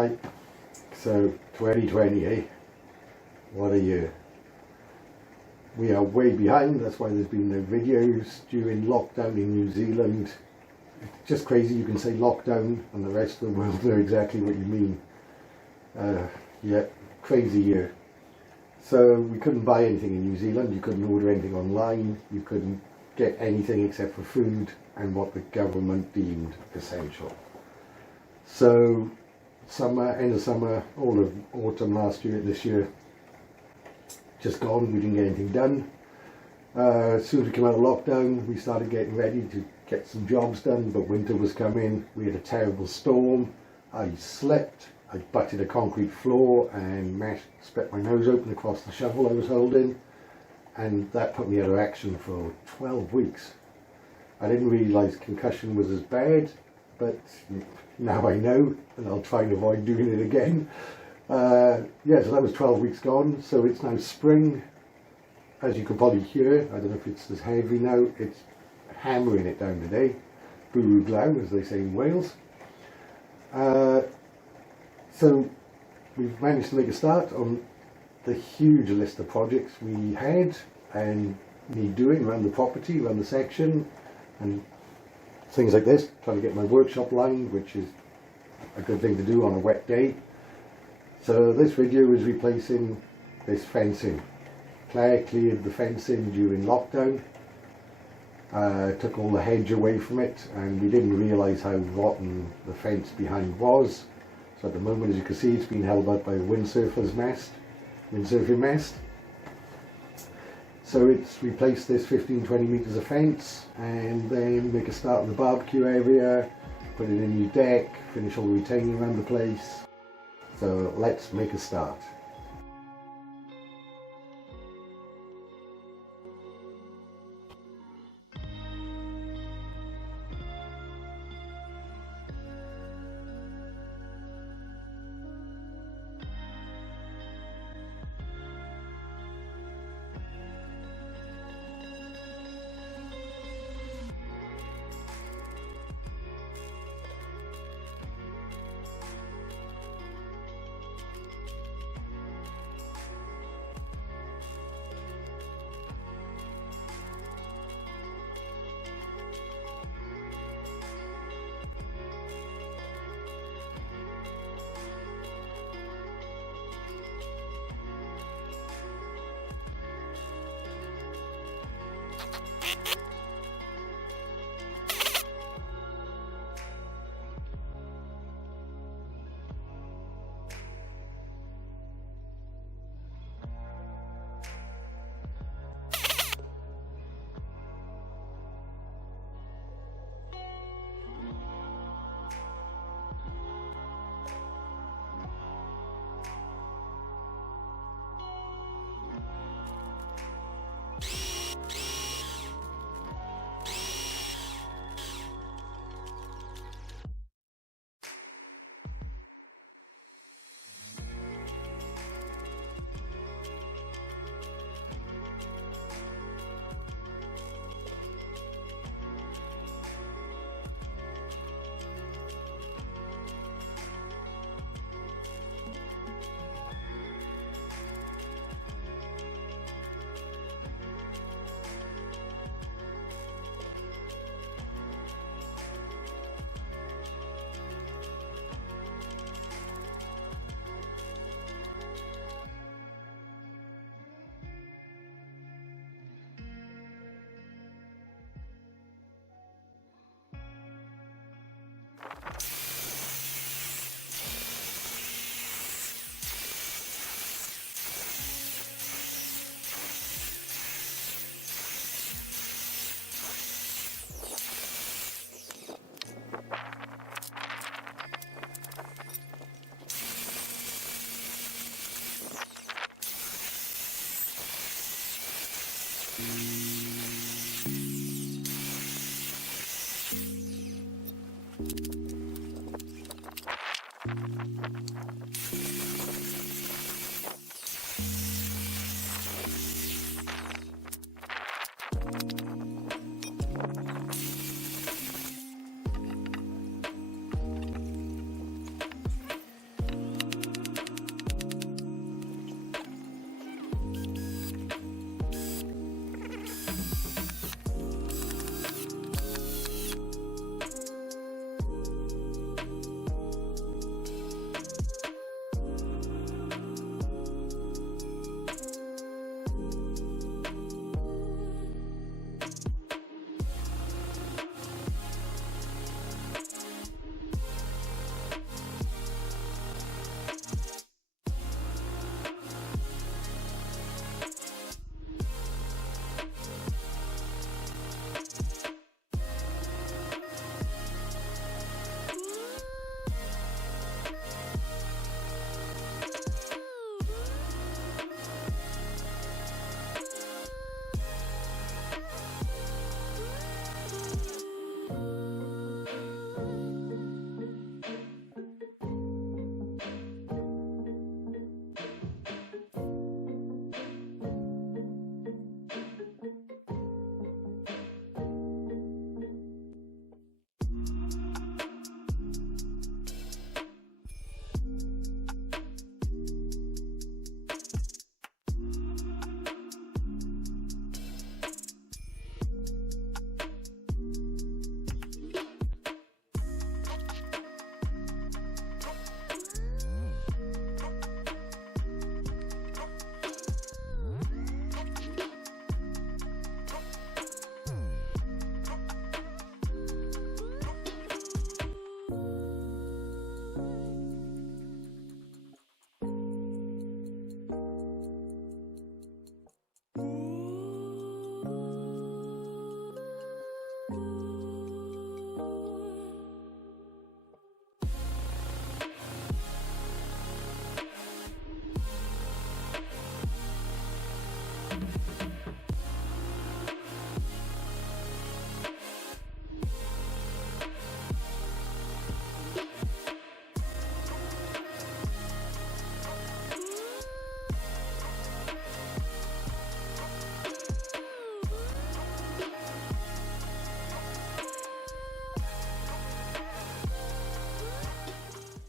Hi. So 2020, eh? What a year. We are way behind, that's why there's been no videos during lockdown in New Zealand. It's just crazy you can say lockdown and the rest of the world know exactly what you mean. Yeah, crazy year. So we couldn't buy anything in New Zealand, you couldn't order anything online, you couldn't get anything except for food and what the government deemed essential. So summer, end of summer, all of autumn last year, this year, just gone, we didn't get anything done. As soon as we came out of lockdown, we started getting ready to get some jobs done, but winter was coming, we had a terrible storm, I slept, I butted a concrete floor and split my nose open across the shovel I was holding, and that put me out of action for 12 weeks. I didn't realise concussion was as bad, but now I know, and I'll try and avoid doing it again. Yeah, so that was 12 weeks gone, so it's now spring. As you can probably hear, I don't know if it's as heavy now, it's hammering it down today. Boo glaw, as they say in Wales. So we've managed to make a start on the huge list of projects we had and need doing around the property, around the section, and things like this, trying to get my workshop lined, which is a good thing to do on a wet day. So this video is replacing this fencing. Claire cleared the fencing during lockdown, took all the hedge away from it, and we didn't realise how rotten the fence behind was. So at the moment, as you can see, it's been held up by a windsurfing mast. So it's replaced this 15-20 metres of fence, and then make a start on the barbecue area, put in a new deck, finish all the retaining around the place. So let's make a start.